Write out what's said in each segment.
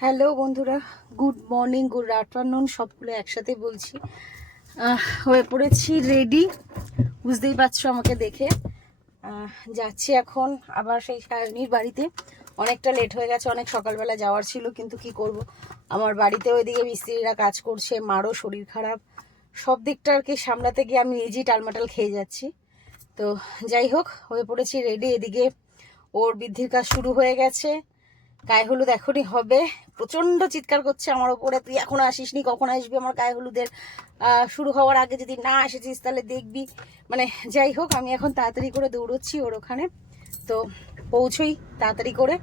Hello বন্ধুরা, good morning, good afternoon, সবগুলো একসাথে বলছি। হয়ে পড়েছি রেডি, বুঝতেই পারছ আমাকে দেখে। যাচ্ছি এখন আবার সেই সায়নীর বাড়িতে। অনেকটা লেট হয়ে গেছে, অনেক সকালবেলা যাওয়ার ছিল, কিন্তু কি করব? আমার বাড়িতে ওইদিকে মিস্ত্রিরা কাজ করছে, মারও শরীর খারাপ। সব দিকটা আর কি সামলাতে গিয়ে আমি নিজেই টালমাটাল খেয়ে যাচ্ছি। তো যাই হোক, হয়ে পড়েছি রেডি, এদিকে ওর বৃদ্ধির কাজ শুরু হয়ে গেছে। গায়ে হলুদ এখনই হবে। প্রচণ্ড চিৎকার করছে আমার ওপরে। তুই এখনও আসিসনি, কখন আসবি? আমার গায়ে হলুদের শুরু হওয়ার আগে যদি না এসেছিস তাহলে দেখবি। মানে যাই হোক, আমি এখন তাড়াতাড়ি করে দৌড়চ্ছি ওর ওখানে। তো পৌঁছই তাড়াতাড়ি করে।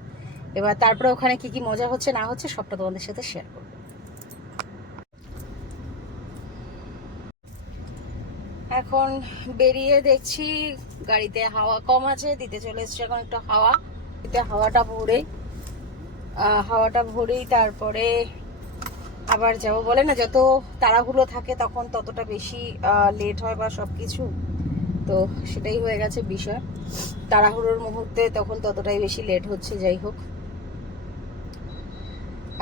এবার তারপরে ওখানে কি কি মজা হচ্ছে, না হচ্ছে, সবটা তোমাদের সাথে শেয়ার করব। এখন বেরিয়ে দেখছি, গাড়িতে হাওয়া কম আছে, দিতে চলে এসছে এখন একটু হাওয়া। এতে হাওয়াটা ভরে হাওয়াটা ভরেই তারপরে আবার যাব। বলে না, যত তাড়াহুড়ো থাকে তখন ততটা বেশি লেট হয় বা সব কিছু তো সেটাই হয়ে গেছে বিষয়। তাড়াহুড়োর মুহূর্তে তখন ততটাই বেশি লেট হচ্ছে, যাই হোক।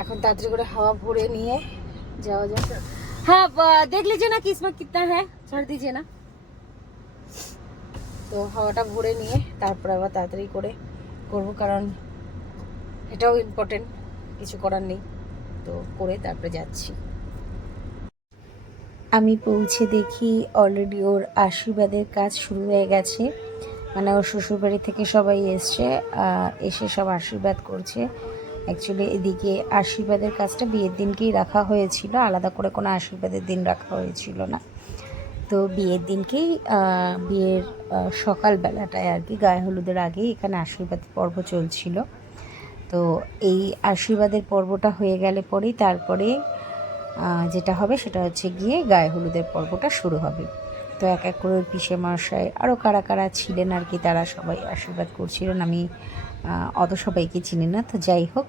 এখন তাড়াতাড়ি করে হাওয়া ভরে নিয়ে যাওয়া যাক। হ্যাঁ দেখ লিজে না কিসমত কিতনা হ্যাঁ ছাড় দিজে না? তো হাওয়াটা ভরে নিয়ে তারপর আবার তাড়াতাড়ি করে করব, কারণ এটাও ইম্পর্টেন্ট কিছু করার নেই। তো করে তারপরে যাচ্ছি। আমি পৌঁছে দেখি অলরেডি ওর আশীর্বাদের কাজ শুরু হয়ে গেছে। মানে ওর শ্বশুরবাড়ি থেকে সবাই এসছে এসে সব আশীর্বাদ করছে। অ্যাকচুয়ালি এদিকে আশীর্বাদের কাজটা বিয়ের দিনকেই রাখা হয়েছিল, আলাদা করে কোনো আশীর্বাদের দিন রাখা হয়েছিল না। তো বিয়ের দিনকেই বিয়ের সকালবেলাটায় আর কি গায়ে হলুদের আগেই এখানে আশীর্বাদ পর্ব চলছিল। তো এই আশীর্বাদের পর্বটা হয়ে গেলে পরেই তারপরে যেটা হবে সেটা হচ্ছে গিয়ে গায়ে হলুদের পর্বটা শুরু হবে। তো এক এক করে পিসে মশাই আরও কারা কারা ছিলেন আর কি তারা সবাই আশীর্বাদ করছিলেন। আমি অত সবাইকে চিনি না, তো যাই হোক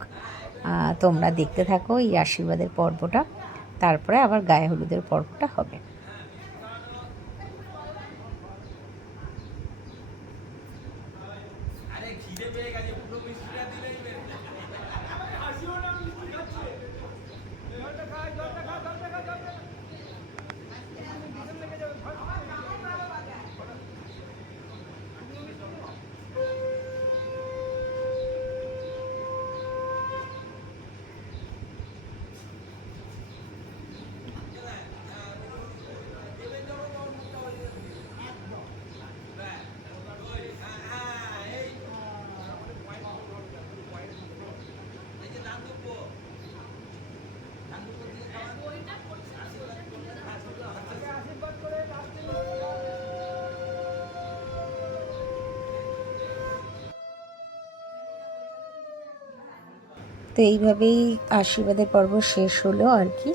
তোমরা দেখতে থাকো এই আশীর্বাদের পর্বটা। তারপরে আবার গায়ে হলুদের পর্বটা হবে। খিদে পেয়ে গেছে পুরো মিষ্টিটা দিলেই হাসিও না মিষ্টি খাচ্ছে। তো এইভাবেই আশীর্বাদের পর্ব শেষ হলো আর কি।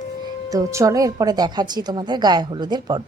তো চলো এরপরে দেখাচ্ছি তোমাদের গায়ে হলুদের পর্ব।